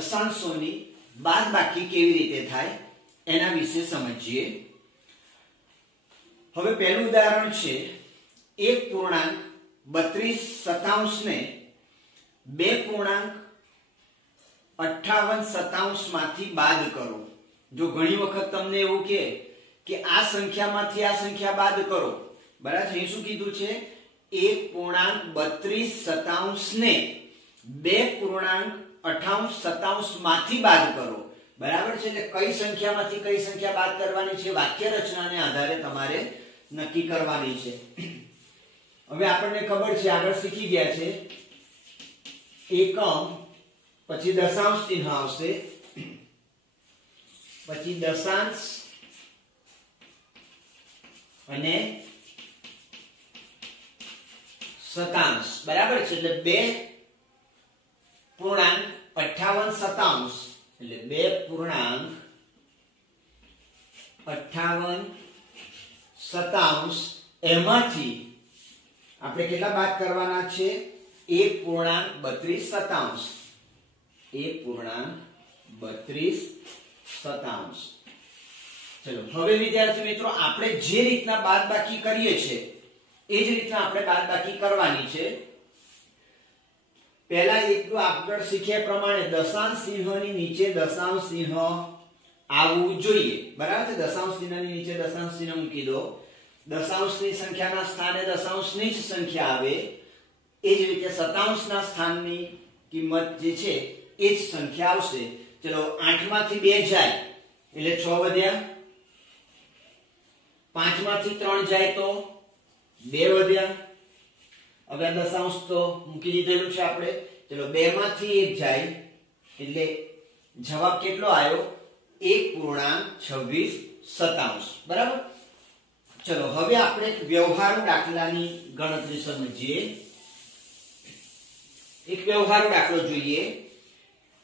દશાંશોની બાદબાકી કેવી રીતે થાય એના વિશે સમજીએ। હવે પહેલું ઉદાહરણ છે 1.32 ને 2.58 માંથી બાદ કરો। જો ઘણી વખત તમને એવું કે આ સંખ્યામાંથી આ સંખ્યા બાદ કરો, બરાબર છે। શું કીધું છે? 1.32 ને 2.58 માંથી બાદ કરો, બરાબર છે। એટલે કઈ સંખ્યામાંથી કઈ સંખ્યા બાદ કરવાની છે વાક્ય રચનાને આધારે તમારે નક્કી કરવાની છે। હવે આપણને ખબર છે, આગળ શીખી ગયા છે, એકમ પછી દશાંશ ચિહ્ન આવશે, પછી દશાંશ અને શતાંશ, બરાબર છે। એટલે 2.58 એટલે 2.58 એમાંથી આપણે કેટલા બાદ કરવાના છે? 1.32। 1.32। ચલો હવે વિદ્યાર્થી મિત્રો, આપણે જે રીતના બાદબાકી કરીએ છીએ એ જ રીતના આપણે બાદબાકી કરવાની છે। પહેલા એક આગળ શીખ્યા પ્રમાણે દશાંશ ચિહ્નની નીચે દશાંશ ચિહ્ન આવવું જોઈએ, બરાબર છે। દશાંશ ચિહ્નની નીચે દશાંશ ચિહ્ન મૂકી દો, દશાંશની સંખ્યાના સ્થાને દશાંશની જ સંખ્યા આવે, એ જ રીતે શતાંશના સ્થાનની કિંમત જે છે એ જ સંખ્યા આવશે। ચલો 8 માંથી 2 જાય એટલે 6 વધ્યા, 5 માંથી 3 જાય તો 2 વધ્યા। હવે દશાંશ તો મૂકી દીધેલું છે આપણે। ચલો 2 માંથી 1 જાય એટલે જવાબ કેટલો આવ્યો? 1.26, બરાબર। ચલો હવે આપણે વ્યવહારુ દાખલાની ગણતરી સમજીએ। એક વ્યવહારુ દાખલો જોઈએ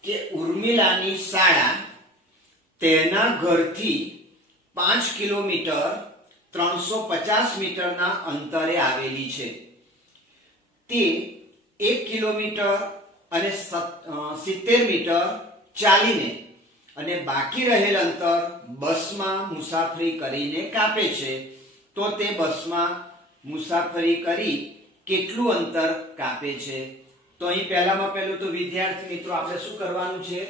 કે ઉર્મિલાની શાળા તેના ઘરથી 5 કિલોમીટર 350 મીટરના અંતરે આવેલી છે। તે 1 કિલોમીટર અને 70 મીટર ચાલીને અને બાકી રહેલ અંતર બસમાં મુસાફરી કરીને કાપે છે। તો તે બસમાં મુસાફરી કરી કેટલું અંતર કાપે છે? તો અહીં પહેલામાં પહેલું તો વિદ્યાર્થી મિત્રો આપણે શું કરવાનું છે?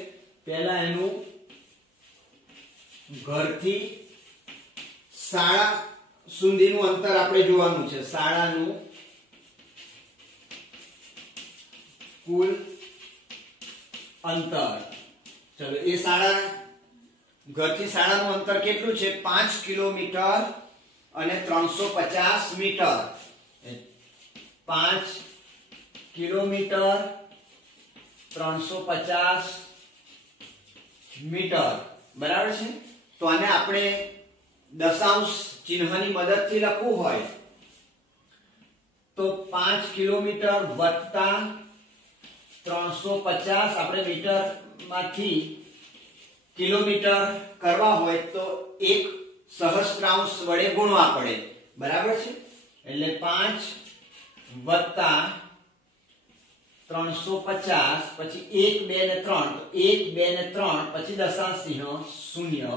પહેલા એનું ઘરથી શાળા સુધીનું અંતર આપણે જોવાનું છે। શાળાનું કુલ અંતર, ચલો એ શાળા ઘરથી શાળાનું અંતર કેટલું છે? 5 કિલોમીટર અને 350 મીટર। 5 કિલોમીટર 350 મીટર, બરાબર છે। તો આને આપણે દશાંશ ચિહ્નની મદદથી લખવું હોય તો 5 કિલોમીટર વત્તા 350 આપણે મીટર માંથી કિલોમીટર કરવા હોય તો એક સહસ્ત્રાંશ વડે ગુણવા પડે, બરાબર છે। એટલે 5 વત્તા 350 પછી 1 2 ને 3 તો 1 2 ને 3 પછી દશાંશ ચિહ્ન 0,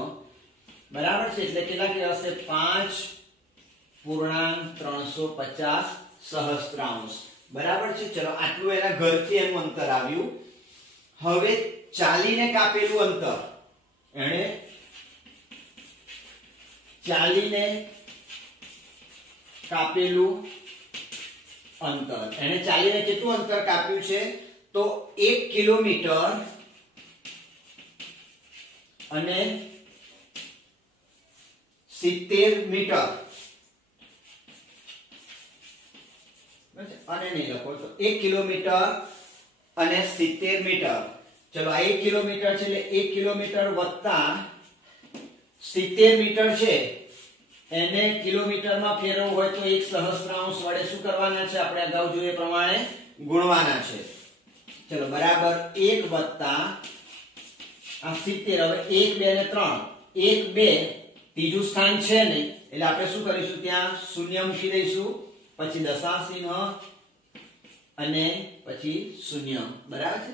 બરાબર છે। એટલે કેટલા કહેવાશે? 5.350 સહસ્ત્રાંશ, બરાબર છે। ચલો આટલું એના ઘરથી એનું અંતર આવ્યું। હવે ચાલીને કાપેલું અંતર, એણે ચાલીને કાપેલું અંતર, એણે ચાલીને કેટલું અંતર કાપ્યું છે? તો 1 કિલોમીટર અને 70 મીટર, અને નહીં લખો તો 1 કિલોમીટર અને 70 મીટર। ચલો આ 1 કિલોમીટર છે એટલે 1 કિલોમીટર વત્તા 70 મીટર છે એને કિલોમીટરમાં ફેરવવું હોય તો એક સહસ્ત્રાંશ વડે શું કરવાના છે? આપણે અગાઉ જોયે પ્રમાણે ગુણવાના છે। ચલો બરાબર 1 વત્તા આ 70, હવે 1 2 ને 3, 1 2 ત્રીજું સ્થાન છે નહીં એટલે આપણે શું કરીશું? ત્યાં શૂન્ય મૂકી દઈશું, પછી દશાંશ ચિહ્ન અને પછી શૂન્ય, બરાબર છે।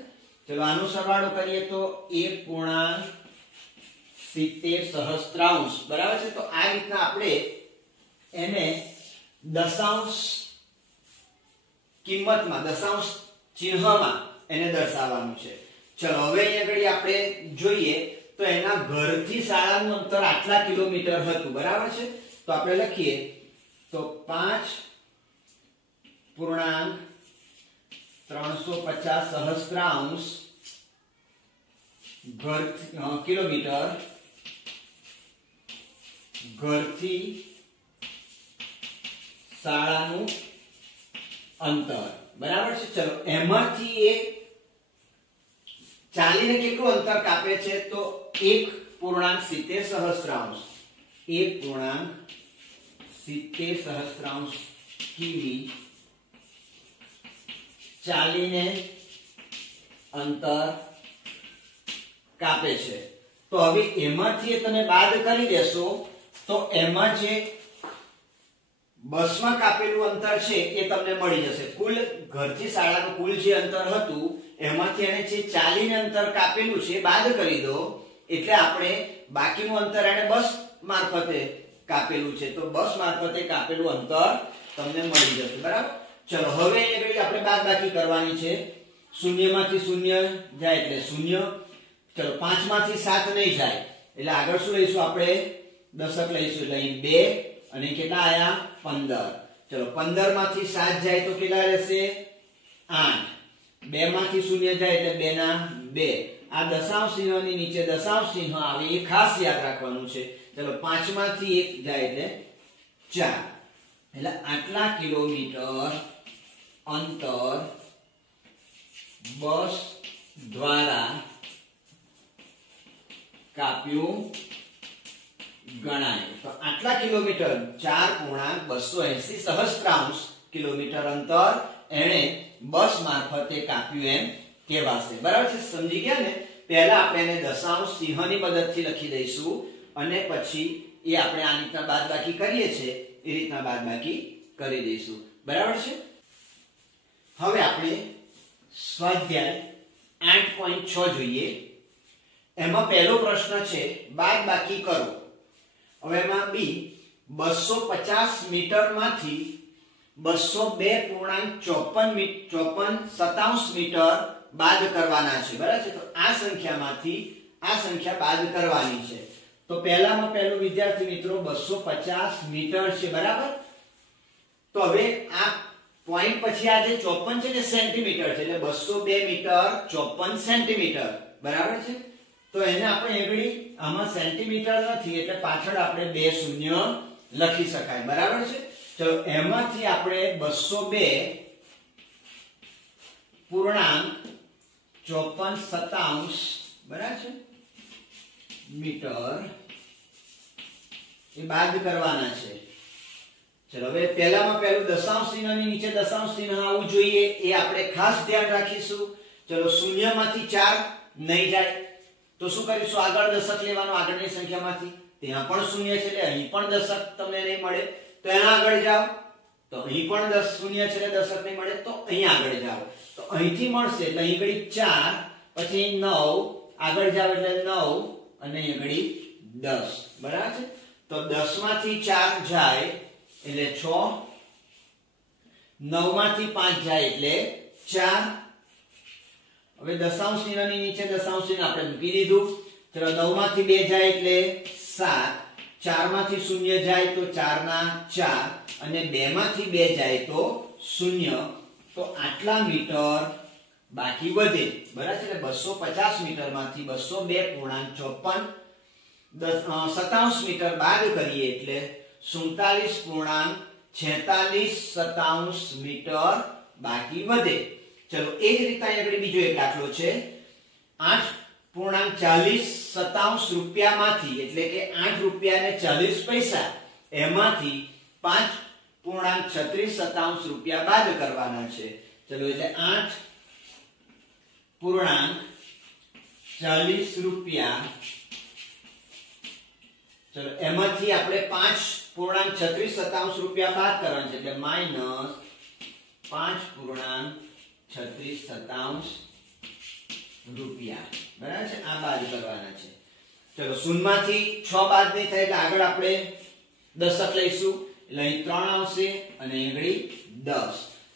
ચલો આનો સરવાળો કરીએ તો 1.70 બરાબર છે. તો આ રીતના આપણે એને દશાંશ કિંમતમાં, દશાંશ ચિહ્નમાં એને દર્શાવવાનું છે. ચલો હવે અહીંયા આગળ આપણે જોઈએ તો એના ઘરથી શાળાનું અંતર આટલા કિલોમીટર હતું, બરાબર છે. તો આપણે લખીએ તો 5.350 સહસ્ત્રાંશ કિલોમીટર ઘરથી શાળાનું અંતર, બરાબર છે. ચલો એમાંથી એ ચાલીને કેટલું અંતર કાપે છે તો 1.70 સહસ્ત્રાંશ, 1.70 સહસ્ત્રાંશ કિમી ચાલીને અંતર કાપે છે. તો હવે એમાંથી તમે બાદ કરી દેશો તો એમાં જે બસમાં કાપેલું અંતર છે એ તમને મળી જશે. કુલ ઘરથી શાળાનું કુલ જે અંતર હતું એમાંથી એને જે ચાલીને અંતર કાપેલું છે બાદ કરી દો એટલે આપણે બાકીનું અંતર એને બસ મારફતે કાપેલું છે. તો બસ મારફતે કાપેલું અંતર તમને મળી જશે, બરાબર. ચલો હવે આપણે બાદબાકી કરવાની છે. શૂન્યમાંથી શૂન્ય જાય એટલે શૂન્ય. ચલો 5 માંથી 7 નહીં જાય એટલે આગળ શું લઈશું આપણે દશક લઈશું એટલે અહીં 2 અને કેટલા આયા 15. ચલો 15 માંથી 7 જાય તો કેટલા રહેશે 8. 2 માંથી 0 જાય એટલે 2 ના 2. આ દશાંશ ચિહ્નની નીચે દશાંશ ચિહ્ન આવે એ ખાસ યાદ રાખવાનું છે. ચલો 5 માંથી 1 જાય એટલે 4. એટલે આટલા કિલોમીટર અંતર બસ દ્વારા કાપ્યું ગણાય. તો આટલા કિલોમીટર 4.280 સહસ્ત્રાંશ કિલોમીટર અંતર એને બસ મારફતે કાપ્યું એમ કહેવાશે, બરાબર છે. સમજી ગયા ને. પહેલા આપણે એને દશાંશ ચિહ્નની મદદથી લખી દઈશું અને પછી એ આપણે આ રીતના બાદબાકી કરીએ છીએ એ રીતના બાદબાકી કરી દઈશું, બરાબર છે. હવે આપણે સ્વાધ્યાય 8.6 જોઈએ. એમાં પહેલો પ્રશ્ન છે બાદબાકી કરો. હવે એમાં બી 250 મીટર માંથી 202.54 મીટર બાદ કરવાના છે, બરાબર છે. તો આ સંખ્યામાંથી આ સંખ્યા બાદ કરવાની છે. તો પહેલામાં પહેલું વિદ્યાર્થી મિત્રો 250 મીટર છે, બરાબર. તો હવે આ પોઈન્ટ પછી આ જે 54 છે તે સેન્ટીમીટર છે એટલે 202 મીટર 54 સેન્ટીમીટર, બરાબર છે. તો એને આપણે આગળ આમાં સેન્ટીમીટર નથી એટલે પાછળ આપણે 2 શૂન્ય લખી શકાય, બરાબર છે. ચલો એમાંથી આપણે 202.54 બરાબર છે મીટર એ બાદ કરવાના છે. ચલો હવે પહેલામાં પહેલું દશાંશ ચિહ્નની નીચે દશાંશ ચિહ્ન આવવું જોઈએ એ આપણે ખાસ ધ્યાન રાખીશું. ચલો શૂન્યમાંથી 4 નહીં જાય તો શું કરીશું આગળ દશક લેવાનું આગળની સંખ્યામાંથી. ત્યાં પણ શૂન્ય છે એટલે અહીં પણ દશક તમને નહીં મળે તો એના આગળ જાઓ. તો અહીં પણ શૂન્ય છે એટલે દશક નહીં મળે તો અહીં આગળ જાઓ. તો અહીંથી મળશે એટલે અહીં ઘડી 4 પછી 9 આગળ જાઓ એટલે 9 અને અહીં ઘડી 10, બરાબર છે. તો 10 માંથી 4 જાય એટલે 6, 9 માંથી 5 જાય એટલે 4. હવે દશાંશ ચિહ્નની નીચે દશાંશ ચિહ્ન આપણે મૂકી દીધું. ચલો 9 માંથી 2 જાય એટલે 7, 4 માંથી 0 જાય તો 4 ના 4 અને 2 માંથી 2 જાય તો 0. તો આટલા મીટર બાકી વધે, બરાબર છે. એટલે 250 મીટર માંથી 202.54 મીટર બાદ કરીએ એટલે 47.46 મીટર બાકી વધે. ચલો એ જ રીતે આગળ બીજો એક દાખલો છે. 8.40 રૂપિયામાંથી એટલે કે 8 રૂપિયા ને 40 પૈસા એમાંથી 5.36 રૂપિયા બાદ કરવાના છે. ચલો એટલે 8.40 રૂપિયા. ચલો એમાંથી આપણે 5.36 રૂપિયા બાદ કરવાના છે એટલે -5.36 રૂપિયા. બરાબર છે, આ બાદ કરવાના છે. ચલો શૂન્યમાંથી 6 બાદ નહીં થાય એટલે આગળ આપણે દશક લઈશું. એટલે અહીં 3 આવશે અને અહીં આગળ 10.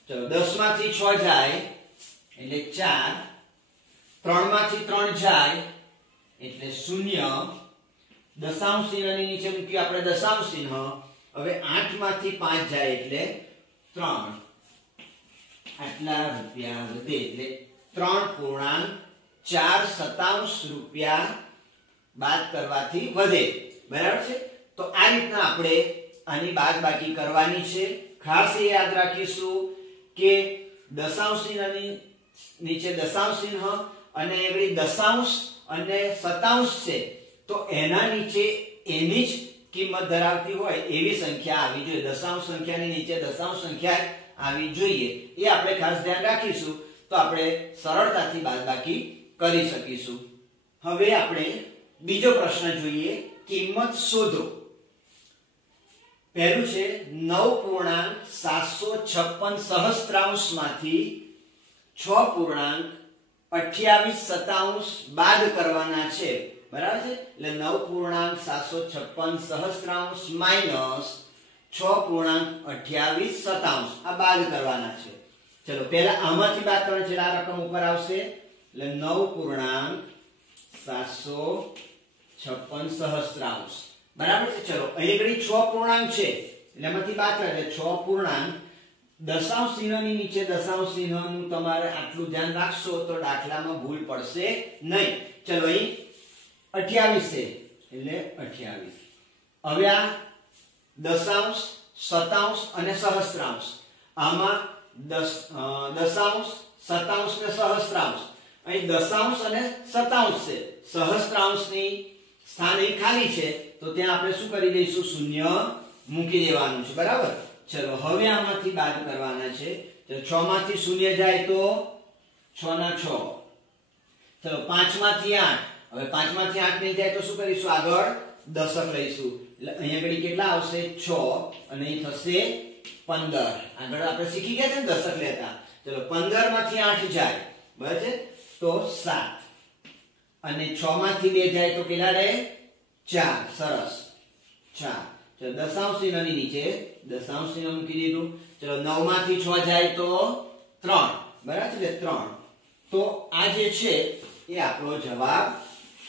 ચલો 10 માંથી 6 જાય એટલે 4, 3 માંથી 3 જાય એટલે 0, દશાંશ ચિહ્નની નીચે મૂક્યું આપણે દશાંશ ચિહ્ન. હવે 8 માંથી 5 જાય એટલે 3, આટલા રૂપિયા વધે એટલે 3.4 રૂપિયા બાદ કરવાથી વધે. બરાબર છે, તો આ રીતના આપણે આની બાદબાકી કરવાની છે. ખાસ એ યાદ રાખીશું કે દશાંશ ચિહ્નની નીચે દશાંશ ચિહ્ન અને એવડી દશાંશ અને શતાંશ છે, તો એના નીચે એની જ કિંમત ધરાવતી હોય એવી સંખ્યા આવી જોઈએ. દશાંશ સંખ્યાની નીચે દશાંશ સંખ્યા આવી જોઈએ, એ આપણે ખાસ ધ્યાન રાખીશું તો આપણે સરળતાથી બાદબાકી કરી શકીશું. હવે આપણે બીજો પ્રશ્ન જોઈએ, કિંમત શોધો. પહેલું છે 9.756 માંથી 6.28 બાદ કરવાના છે. બરાબર છે, એટલે 9.756 માઈનસ 6.28 આ બાદ કરવાના છે. ચલો પહેલા આમાંથી બાદ કરવાના છે, આ રકમ ઉપર આવશે એટલે 9.756. બરાબર છે. ચલો અહીં આગળ 6 પૂર્ણાંક છે એટલે એમાંથી બાદ કરે એટલે 6 પૂર્ણાંક. દશાંશ ચિહ્નની નીચે દશાંશ ચિહ્નનું તમારે આટલું ધ્યાન રાખશો તો દાખલામાં ભૂલ પડશે નહીં. ચલો અહીં 28 છે એટલે 28. હવે આ દશાંશ, શતાંશ અને સહસ્ત્રાંશ, આમાં દશાંશ, શતાંશ ને સહસ્ત્રાંશ. અહીં દશાંશ અને શતાંશ છે, સહસ્ત્રાંશની સ્થાન અહીં ખાલી છે તો ત્યાં આપણે શું કરી દઈશું, શૂન્ય મૂકી દેવાનું છે. બરાબર. ચલો હવે આમાંથી બાદ કરવાના છે. તો 6 માંથી 0 જાય તો 6 ના 6. ચલો 5 માંથી 8. હવે 5 માંથી 8 નહીં જાય તો શું કરીશું, આગળ દશક લઈશું. એટલે અહીંયા આગળ કેટલા આવશે, 6 અને અહીં થશે 15. આગળ આપણે શીખી ગયા છે ને દશક લેતા. ચલો 15 માંથી 8 જાય, બરાબર છે, તો 7 અને 6 માંથી 2 જાય તો કેટલા રહે, 4. સરસ, 4. ચલો દશાંશ ચિહ્નની નીચે દશાંશ ચિહ્ન મૂકી દીધું. ચલો 9 માંથી 6 જાય તો 3. બરાબર છે, 3. તો આ જે છે એ આપણો જવાબ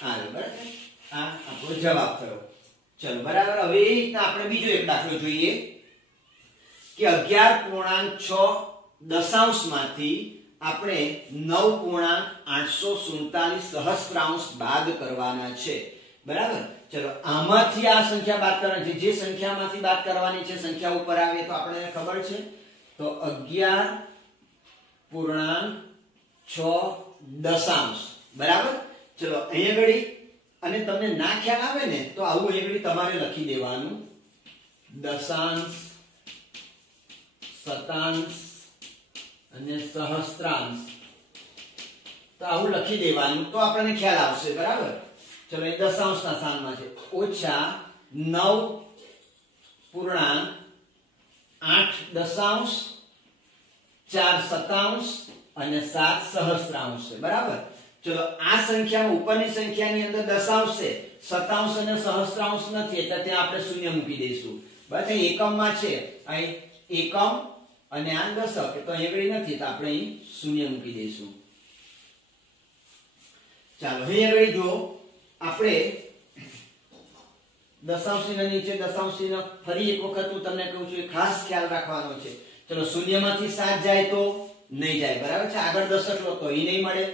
આવ્યો. બરાબર, આ આપણો જવાબ થયો. ચલો બરાબર. હવે એ રીતના આપણે બીજો એક દાખલો જોઈએ કે 11.6 દશાંશમાંથી આપણે 9.847 બાદ કરવાના છે. બરાબર. ચલો આમાંથી આ સંખ્યા બાદ કરવાની છે. જે સંખ્યામાંથી બાદ કરવાની છે સંખ્યા ઉપર આવે તો આપણને ખબર છે. તો 11.6 દશાંશ. બરાબર. ચલો અહીંયા ઘડી અને તમને ના ખ્યાલ આવે ને તો આવું અહીંયા ઘડી તમારે લખી દેવાનું, દશાંશ, શતાંશ અને સહસ્ત્રાંશ. તો આવું લખી દેવાનું તો આપણને ખ્યાલ આવશે. બરાબર. ચલો એ દશાંશના સ્થાનમાં છે, ઓછા 9.8 દશાંશ, 4 શતાંશ અને 7 સહસ્ત્રાંશ છે. બરાબર. ચલો આ સંખ્યામાં ઉપરની સંખ્યાની અંદર દશાંશ છે, શતાંશ અને સહસ્ત્રાંશ નથી એટલે ત્યાં આપણે શૂન્ય મૂકી દઈશું. બરાબર. એકમમાં છે, અહીં એકમ અને આ દશક, તો અહીં નથી તો આપણે અહીં શૂન્ય મૂકી દઈશું. ચાલો અહીં આગળ જો આપણે દશાંશ ચિહ્ન નીચે દશાંશ ચિહ્ન ફરી એક વખત હું તમને કહું છું, ખાસ ખ્યાલ રાખવાનો છે. ચલો શૂન્યમાંથી 7 જાય તો નહીં જાય. બરાબર છે. આગળ દશક લો તો એ નહીં મળે,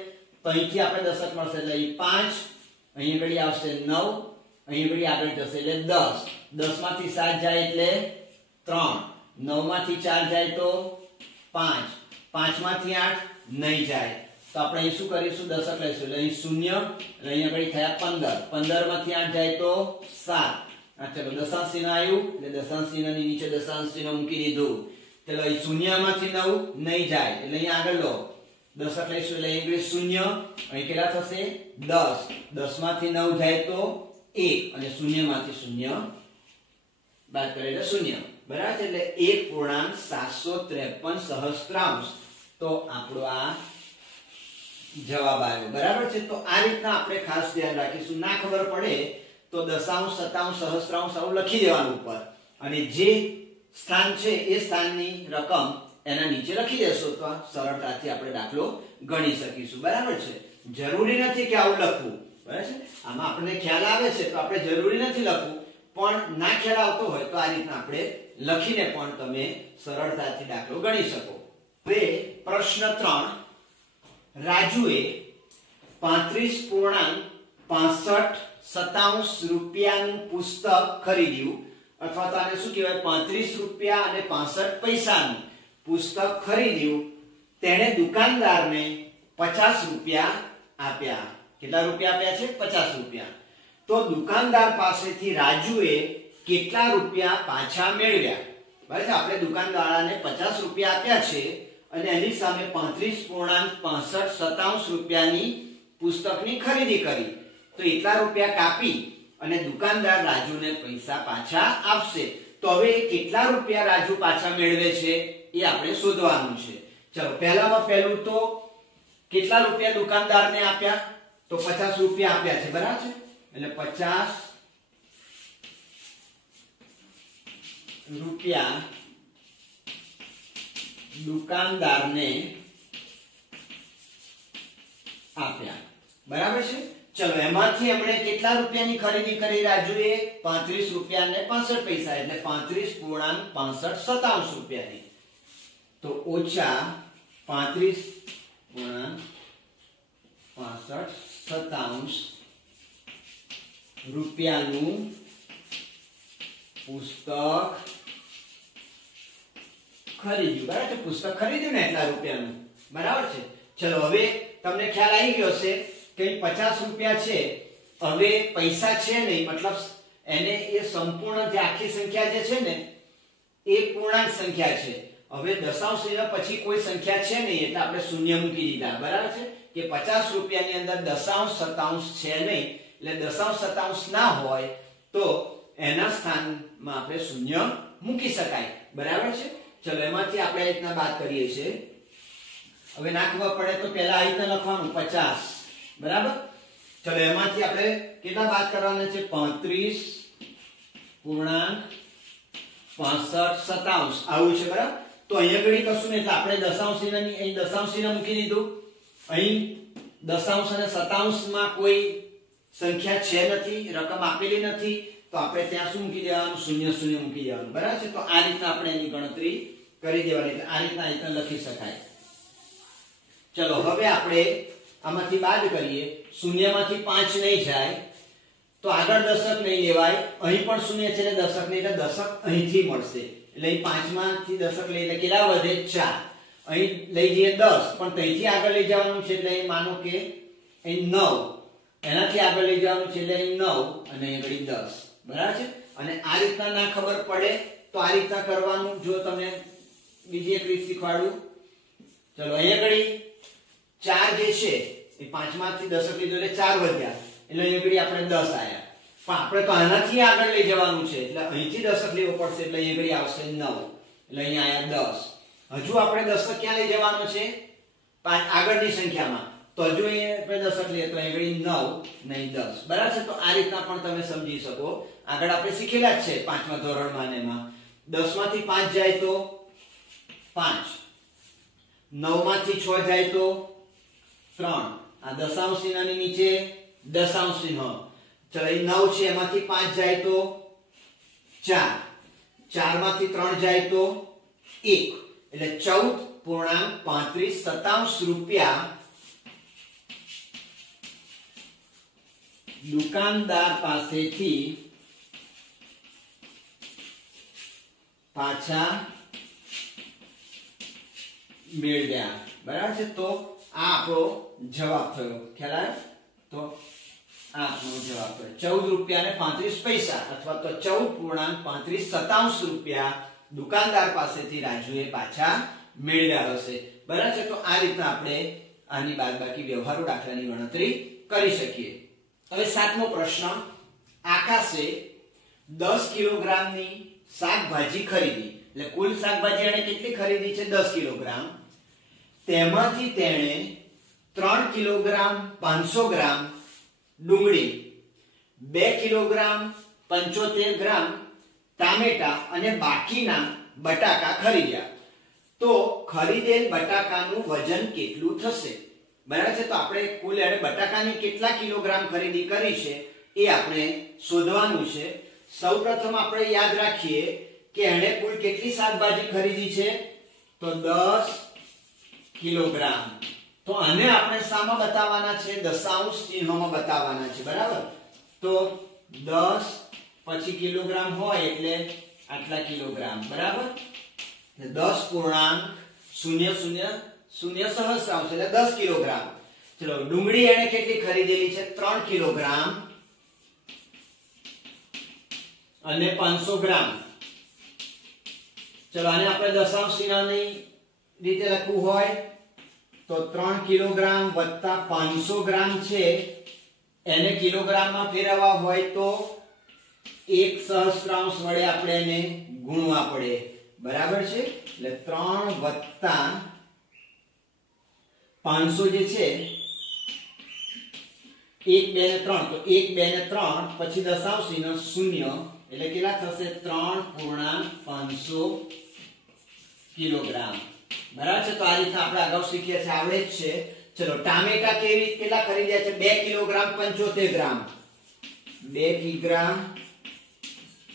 તો અહીંથી આપણે દશક મળશે એટલે અહીં 5, અહીં આગળ આવશે 9, અહીં આગળ જશે એટલે 10. 10 માંથી 7 જાય એટલે 3, 9 માંથી 4 જાય તો 5, 5 માંથી 8 નહીં જાય તો આપણે અહીં શું કરીશું, દશક લઈશું. એટલે અહીં 0 એટલે અહીં આગળ થયા 15, 15 માંથી 8 જાય તો 7. ચલો દશાંશ ચિહ્ન આવ્યું એટલે દશાંશ ચિહ્નની નીચે દશાંશ ચિહ્ન મૂકી દીધું. ચલો અહીં 0 માંથી 9 નહીં જાય એટલે અહીં આગળ લો, દશક લઈશું એટલે અહીં 0, અહીં કેટલા થશે 10, 10 માંથી 9 જાય તો 1 અને 0 માંથી 0 બાદ કરે એટલે 0. બરાબર. એટલે 1.753 સહસ્ત્રાંશ. તો આપણો આ જવાબ આવ્યો. બરાબર છે. તો આ રીતના આપણે ખાસ ધ્યાન રાખીશું. ના ખબર પડે તો દશાંશ, શતાંશ, સહસ્ત્રાંશ આવું લખી દેવાનું ઉપર, અને જે સ્થાન છે એ સ્થાનની રકમ એના નીચે લખી દેશો તો સરળતાથી આપણે દાખલો ગણી શકીશું. બરાબર છે. જરૂરી નથી કે આવું લખવું. બરાબર છે. આમાં આપણને ખ્યાલ આવે છે તો આપણે જરૂરી નથી લખવું, પણ ના ખ્યાલ આવતો હોય તો આ રીતના આપણે લખીને પણ તમે સરળતાથી દાખલો ગણી શકો. હવે પ્રશ્ન 3. રાજુએ 35.65 રૂપિયાનું પુસ્તક ખરીદ્યું, અથવા તો આને શું કહેવાય, 35 રૂપિયા અને 65 પૈસાનું પુસ્તક ખરીદ્યું. તેણે દુકાનદારને 50 રૂપિયા આપ્યા. કેટલા રૂપિયા આપ્યા છે? 50 રૂપિયા. તો દુકાનદાર પાસેથી રાજુએ કેટલા રૂપિયા પાછા મેળવ્યા? બરાબર. આપણે દુકાનદારને 50 રૂપિયા આપ્યા છે અને એની સામે 35.65 રૂપિયાની પુસ્તકની ખરીદી કરી. તો એટલા રૂપિયા કાપી અને દુકાનદાર રાજુને પૈસા પાછા આપશે. તો હવે કેટલા રૂપિયા રાજુ પાછા મેળવે છે એ આપણે શોધવાનું છે. ચલો, પહેલામાં પહેલું તો કેટલા રૂપિયા દુકાનદારને આપ્યા? તો 50 રૂપિયા આપ્યા છે. બરાબર છે. એટલે 50 રૂપિયા દુકાનદારને આપ્યા. બરાબર છે. ચલો, એમાંથી આપણે કેટલા રૂપિયાની ખરીદી કરી રાજુએ? 35 રૂપિયા અને 65 પૈસા, એટલે 35.65 રૂપિયાની. તો ઓછા 35.65 રૂપિયાનું પુસ્તક ખરીદ્યું. બરાબર છે. પુસ્તક ખરીદ્યું ને એટલા રૂપિયાનું. બરાબર છે. ચલો, હવે તમને ખ્યાલ આવી ગયો છે કે 50 રૂપિયા છે. હવે પૈસા છે નહીં, મતલબ એને એ સંપૂર્ણ જે આખી સંખ્યા જે છે ને એ પૂર્ણાંક સંખ્યા છે. હવે દશાંશ ચિહ્ન પછી કોઈ સંખ્યા છે નહીં એટલે આપણે શૂન્ય મૂકી દીધા. બરાબર છે. કે 50 રૂપિયાની અંદર દશાંશ શતાંશ છે નહીં, એટલે દશાંશ શતાંશ ના હોય તો એના સ્થાનમાં આપણે શૂન્ય મૂકી શકાય. બરાબર છે. ચલો, એમાંથી આપણે આ રીતના બાદ કરીએ છીએ. હવે ના ખબર પડે તો પહેલા આ રીતના લખવાનું 50. બરાબર. ચલો, એમાંથી આપણે કેટલા બાદ કરવાના છે? 35.65 આવું છે. બરાબર. તો અહીંયા ઘડી કશું નહીં, એટલે આપણે દશાંશ ચિહ્નની અહીં દશાંશ ચિહ્ન મૂકી દીધું. અહીં દશાંશ અને શતાંશમાં કોઈ સંખ્યા છે નથી, રકમ આપેલી નથી, તો આપણે ત્યાં શું મૂકી દેવાનું? શૂન્ય શૂન્ય મૂકી દેવાનું. બરાબર છે. તો આ રીતના આપણે એની ગણતરી કરી દેવાની. એટલે આ રીતના લખી શકાય. ચલો, હવે આપણે આમાંથી બાદ કરીએ. શૂન્યમાંથી 5 નહીં જાય તો આગળ દશક નહીં લેવાય. અહીં પણ શૂન્ય છે એટલે દશક નહીં, એટલે દશક અહીંથી મળશે. એટલે અહીં 5 માંથી દશક લઈ એટલે કેટલા વધે? 4. અહીં લઈ જઈએ 10, પણ ત્યાંથી આગળ લઈ જવાનું છે એટલે અહીં માનો કે અહીં 9, એનાથી આગળ લઈ જવાનું છે એટલે અહીં 9 અને અહીં આગળ 10. બરાબર છે. અને આ રીતના ના ખબર પડે તો આ રીતના કરવાનું. જો તમને બીજી એક રીત શીખવાડું. ચલો, અહીં આગળ 4 જે છે એ 5 માંથી દશક લીધો એટલે 4 વધ્યા, એટલે અહીં આગળ આપણે 10 આયા. પણ આપણે તો આનાથી આગળ લઈ જવાનું છે એટલે અહીંથી દશક લેવો પડશે, એટલે અહીં આગળ આવશે 9, એટલે અહીં આયા 10. હજુ આપણે દશક ક્યાં લઈ જવાનો છે? આગળની સંખ્યામાં. તો હજુ અહીં આપણે દશક લઈએ તો અહીં 9 નહીં 10. બરાબર છે. તો આ રીતના પણ તમે સમજી શકો. આગળ આપણે શીખેલા જ છે 5મા ધોરણમાં ને એમાં 10 માંથી 5 જાય તો 5, 9 માંથી 6 જાય તો 3. આ દશાંશ ચિહ્નની નીચે દશાંશ ચિહ્ન. ચલો, અહીં 9 છે એમાંથી 5 જાય તો 4, 4 માંથી 3 જાય તો 1, એટલે 14.35 રૂપિયા દુકાનદાર પાસેથી પાછા મેળવ્યા. બરાબર છે. તો આ આપણો જવાબ થયો. ખ્યાલ આવે? તો આ આપણો જવાબ થયો 14 રૂપિયા અને 35 પૈસા, અથવા તો 14.35 રૂપિયા દુકાનદાર પાસેથી રાજુએ પાછા મેળવ્યા હશે. બરાબર છે. તો આ રીતના આપણે આની બાદબાકી વ્યવહારુ દાખલાની ગણતરી કરી શકીએ. હવે 7મો પ્રશ્ન. આકાશે 10 કિલોગ્રામની શાકભાજી ખરીદી. એટલે કુલ શાકભાજી એને કેટલી ખરીદી છે? 10 કિલોગ્રામ. તેમાંથી તેણે 3 કિલોગ્રામ 500 ગ્રામ ડુંગળી, 2 કિલોગ્રામ 75 ગ્રામ ટામેટા અને બાકીના બટાકા ખરીદ્યા, તો ખરીદેલ બટાકાનું વજન કેટલું થશે? બરાબર છે. તો આપણે કુલ એને બટાકાની કેટલા કિલોગ્રામ ખરીદી કરી છે એ આપણે શોધવાનું છે. સૌપ્રથમ આપણે યાદ રાખીએ કે એણે કુલ કેટલી શાકભાજી ખરીદી છે? તો 10 કિલોગ્રામ. તો આને આપણે શામાં બતાવવાના છે? દશાંશ ચિહ્નમાં બતાવવાના છે. બરાબર. તો 10 પછી કિલોગ્રામ હોય એટલે આટલા કિલોગ્રામ. બરાબર. 10.0000 સહસ્રાંશ એટલે 10 કિલોગ્રામ. ચલો ડુંગળી એને કેટલી ખરીદેલી છે? 3 કિલોગ્રામ અને 500 ગ્રામ. ચલો આને આપણે દશાંશ ચિહ્નની રીતે લખવું હોય તો 3 કિલોગ્રામ વત્તા 500 ગ્રામ છે એને કિલોગ્રામમાં ફેરવવા હોય તો 1 સહસ્રાંશ વડે આપણે એને ગુણવા પડે. બરાબર છે. એટલે 3 વત્તા 500 જે છે 1 2 ને 3, તો 1 2 ને 3 પછી દશાંશ ચિહ્ન 0 એટલે કેટલા થશે? 3.500 કિલોગ્રામ. બરાબર છે. તો આ રીતે આપણે અગાઉ શીખ્યા છે, આવડે જ છે. ચલો ટામેટા કેટલા ખરીદ્યા છે? 2 કિલોગ્રામ 75 ગ્રામ. 2 કિગ્રા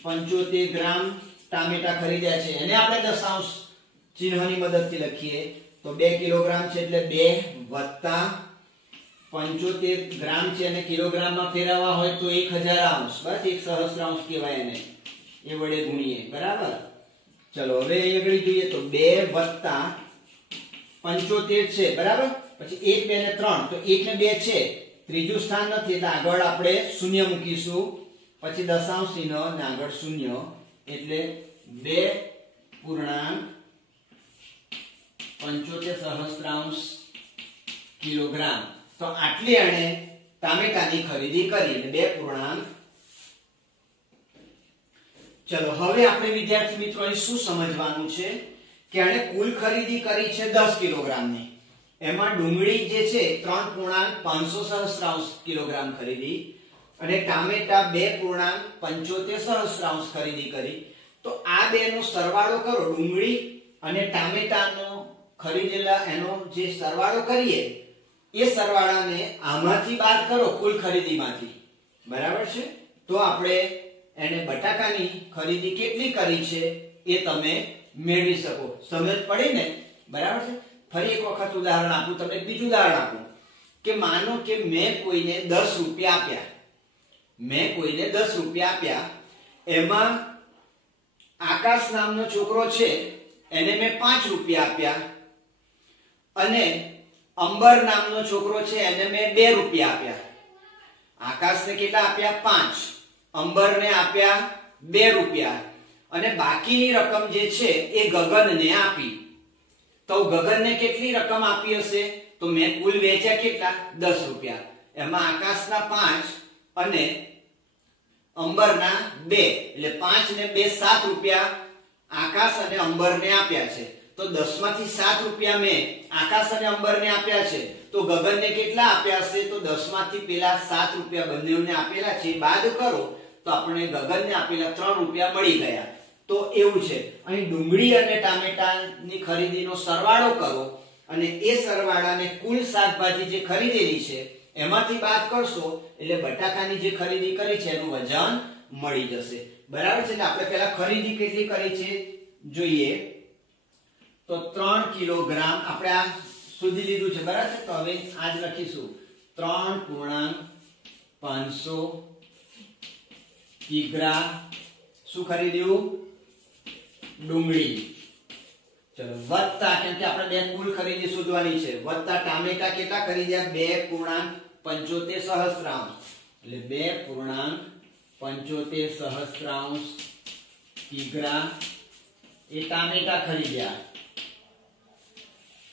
75 ગ્રામ ટામેટા ખરીદ્યા છે. એને આપણે દશાંશ ચિહ્નની મદદથી લખીએ તો 2 કિલોગ્રામ છે એટલે 2 વત્તા 75 ગ્રામ છે અને કિલોગ્રામમાં ફેરવવા હોય તો 1000 અંશ. બસ 1 સહસ્રાંશ કહેવાય એને. એ વડે ગુણીએ. બરાબર. ચલો હવે આગળ જોઈએ તો 2 વત્તા 75 છે. બરાબર. પછી 1 2 ને 3, તો 1 ને 2 છે, ત્રીજું સ્થાન નથી એટલે આગળ આપણે શૂન્ય મૂકીશું. પછી દશાંશ ચિહ્ન ને આગળ શૂન્ય એટલે 2.75 સહસ્રાંશ કિલોગ્રામ. તો આટલી એને ટામેટાની ખરીદી કરી એટલે 2. ચલો હવે આપણે વિદ્યાર્થી મિત્રો અહીં શું સમજવાનું છે કે આને કુલ ખરીદી કરી છે 10 કિલોગ્રામની. એમાં ડુંગળી જે છે 3.500 સહસ્રાંશ કિલોગ્રામ ખરીદી અને ટામેટા 2.75 સહસ્રાંશ ખરીદી કરી. તો આ બેનો સરવાળો કરો, ડુંગળી અને ટામેટાનો ખરીદેલા એનો જે સરવાળો કરીએ એ સરવાળાને આમાંથી બાદ કરો કુલ ખરીદીમાંથી. બરાબર છે. તો આપણે એને બટાકાની ખરીદી કેટલી કરી છે એ તમે મેળવી શકો. સમજ પડી ને? બરાબર છે. ફરી એક વખત ઉદાહરણ આપું તમને. બીજું ઉદાહરણ આપું કે માનો કે મેં કોઈને 10 રૂપિયા આપ્યા. એમાં આકાશ નામનો છોકરો છે એને મેં 5 રૂપિયા આપ્યા અને અંબર નામનો છોકરો છે એને મેં 2 રૂપિયા આપ્યા. આકાશને કેટલા આપ્યા? 5. અંબરને આપ્યા 2 રૂપિયા અને બાકીની રકમ જે છે એ ગગનને આપી. તો ગગનને કેટલી રકમ આપી હશે? તો મેં કુલ વેચ્યા કેટલા? 10 રૂપિયા. એમાં આકાશના 5 અને અંબરના 2 એટલે 5 ને 2 7 રૂપિયા આકાશ અને અંબરને આપ્યા છે. તો 10 માંથી 7 રૂપિયા મેં આકાશ અને અંબરને આપ્યા છે. તો ગગનને કેટલા આપ્યા હશે? તો 10 માંથી પેલા 7 રૂપિયા બંનેને આપેલા છે બાદ કરો તો આપણે ગગનને આપેલા 3 રૂપિયા મળી ગયા. તો એવું છે. અહીં ડુંગળી અને ટામેટાની ખરીદીનો સરવાળો કરો અને એ સરવાળાને કુલ શાકભાજી જે ખરીદેલી છે એમાંથી બાદ કરશો એટલે બટાકાની જે ખરીદી કરી છે એનું વજન મળી જશે. બરાબર છે. એટલે આપણે પહેલા ખરીદી કેટલી કરી છે જોઈએ તો 3 કિલોગ્રામ આપણે આ સુધી લીધું છે. બરાબર છે. તો હવે આ જ લખીશું 3.500 કિગ્રા શું ખરીદ્યું? ડુંગળી. ચલો વત્તા, કેમ કે આપણે 2 કુલ ખરીદી શોધવાની છે, વત્તા ટામેટા કેટલા ખરીદ્યા? 2.75 સહસ્રાંશ એટલે 2.75 સહસ્રાંશ કિગ્રા એ ટામેટા ખરીદ્યા.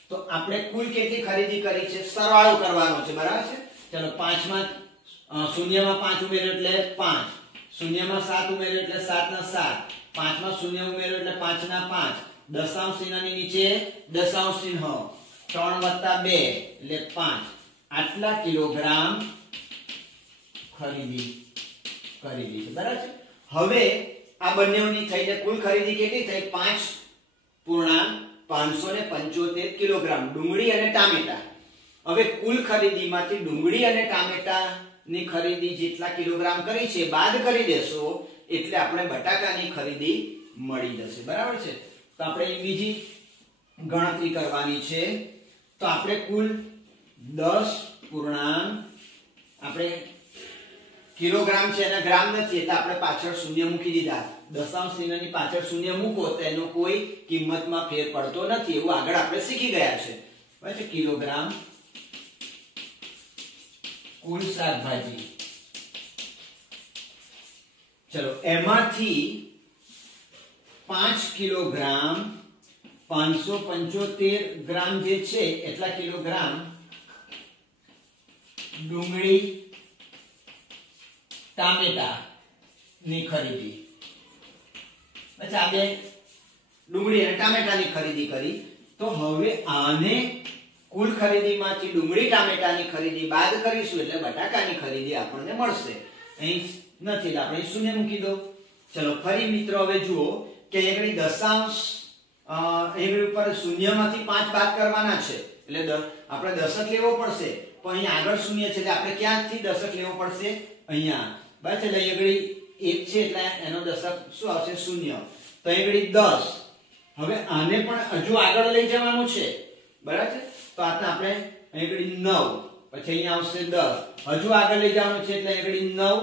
તો આપણે કુલ કેટલી ખરીદી કરી છે સરવાળો કરવાનો છે. બરાબર છે. ચલો 5 માં શૂન્યમાં 5 ઉમેર્યો એટલે 5, શૂન્યમાં 7 ઉમેર્યો એટલે 7 ના 7, 5 માં શૂન્ય ઉમેર્યો એટલે 5 ના 5, દશાંશ ચિહ્નની નીચે દશાંશ ચિહ્ન 3 + 2 એટલે 5. આટલા કિલોગ્રામ ખરીદી કરેલી છે, બરાબર છે. હવે આ બંનેની થઈને કુલ ખરીદી કેટલી થઈ? 5.575 કિલોગ્રામ ડુંગળી અને ટામેટા. હવે કુલ ખરીદીમાંથી ડુંગળી અને ટામેટાની ખરીદી જેટલા કિલોગ્રામ કરી છે બાદ કરી દેશો એટલે આપણે બટાકાની ખરીદી મળી જશે, બરાબર છે. તો આપણે બીજી ગણતરી કરવાની છે. તો આપણે કુલ 10 આપણે કિલોગ્રામ છે અને ગ્રામ નથી એટલે આપણે પાછળ શૂન્ય મૂકી દીધા. દશાંશ ચિહ્નની પાછળ શૂન્ય મૂકો તો એનો કોઈ કિંમતમાં ફેર પડતો નથી, એવું આગળ આપણે શીખી ગયા છે, બરાબર છે. કિલોગ્રામ કુલ શાકભાજી, ચલો એમાંથી 5 કિલોગ્રામ 575 ગ્રામ જે છે એટલા કિલોગ્રામ ડુંગળી ટામેટા ની ખરીદી. અચ્છા, આપણે ડુંગળી અને ટામેટાની ખરીદી કરી. તો હવે આને કુલ ખરીદીમાંથી ડુંગળી ટામેટાની ખરીદી બાદ કરીશું એટલે બટાકાની ખરીદી આપણને મળશે. અહીં નથી એટલે આપણે શૂન્ય મૂકી દો. ચલો ફરી મિત્રો હવે જુઓ કે અહીં દશાંશ અહીં ઉપર શૂન્યમાંથી 5 બાદ કરવાના છે એટલે આપણે દશક લેવો પડશે. પણ અહીં આગળ શૂન્ય છે એટલે આપણે ક્યાંથી દશક લેવો પડશે? અહીંયા, બરાબર. એટલે અહીં 1 છે એટલે એનો દશક શું આવશે? શૂન્ય. તો અહીં 10. હવે આને પણ હજુ આગળ લઈ જવાનું છે, બરાબર છે. તો આપણે અહીં 9, પછી અહીંયા આવશે 10, હજુ આગળ લઈ જવાનું છે એટલે અહીં 9,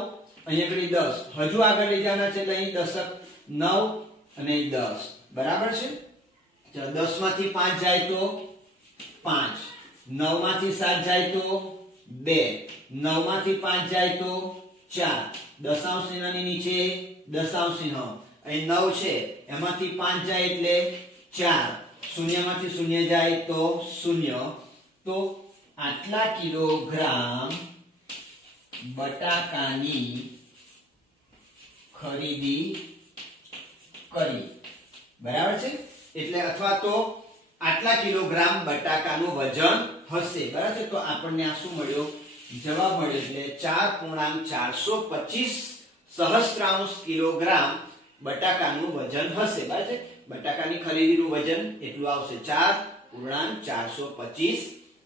અહીંયા 10, હજુ આગળ લઈ જવાના છે એટલે અહીં દશક 9 અને 10, બરાબર છે. 10 માંથી 5 જાય તો 5, 9 માંથી 7 જાય તો 2, 9 માંથી 5 જાય તો 4, દશાંશ ચિહ્નની નીચે દશાંશ ચિહ્ન, અહીં 9 છે એમાંથી 5 જાય એટલે 4, શૂન્યમાંથી શૂન્ય જાય તો 0. તો આટલા કિલોગ્રામ બટાકાની ખરીદી કરી, બરાબર છે. એટલે અથવા તો આટલા કિલોગ્રામ બટાકાનું વજન હશે, બરાબર છે. તો આપણને આ શું મળ્યો? જવાબ મળ્યો એટલે 4.425 સહસ્ત્રાંશ કિલોગ્રામ બટાકાનું વજન હશે, બરાબર છે. બટાકાની ખરીદીનું વજન એટલું આવશે 4.425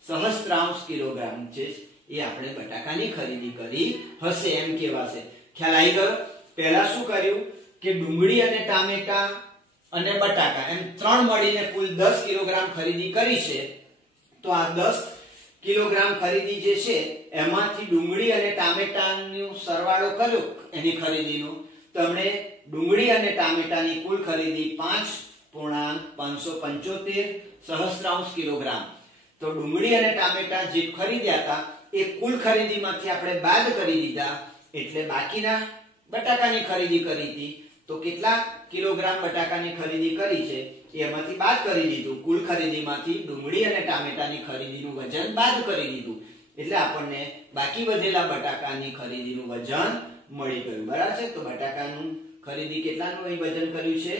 સહસ્ત્રાંશ કિલોગ્રામ છે એ આપણે બટાકાની ખરીદી કરી હશે એમ કહેવાશે. ખ્યાલ આવી ગયો? પહેલા શું કર્યું કે ડુંગળી અને ટામેટા અને બટાકા એમ ત્રણ મળીને કુલ 10 કિલોગ્રામ ખરીદી કરી છે. તો આ 10 કિલોગ્રામ ખરીદી જે છે એમાંથી ડુંગળી અને ટામેટાનો સરવાળો કર્યો એની ખરીદીનો, તમને ડુંગળી અને ટામેટાની કુલ ખરીદી 5.575 સહસ્ત્રાંશ કિલોગ્રામ. તો ડુંગળી અને ટામેટા જે ખરીદ્યા હતા એ કુલ ખરીદીમાંથી આપણે બાદ કરી દીધા એટલે બાકીના બટાકાની ખરીદી કરી હતી. તો કેટલા કિલોગ્રામ બટાકાની ખરીદી કરી છે એમાંથી બાદ કરી દીધું. કુલ ખરીદીમાંથી ડુંગળી અને ટામેટાની ખરીદીનું વજન બાદ કરી દીધું એટલે આપણને બાકી વધેલા બટાકાની ખરીદીનું વજન મળી ગયું, બરાબર છે. તો બટાકાનું ખરીદી કેટલાનું અહીં વજન કર્યું છે?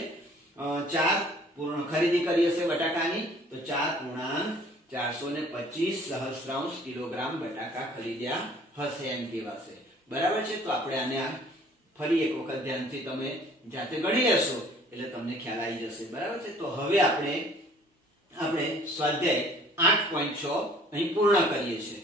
4 ખરીદી કરી હશે બટાકાની તો 4.425 સહસ્ત્રાંશ કિલોગ્રામ બટાકા ખરીદ્યા હશે એમ કહેવાશે, બરાબર છે. તો આપણે આને ફરી એક વખત ધ્યાનથી તમે જાતે ગણી લેશો એટલે તમને ખ્યાલ આવી જશે, બરાબર છે. તો હવે આપણે સ્વાધ્યાય 8.6 અહીં પૂર્ણ કરીએ છીએ.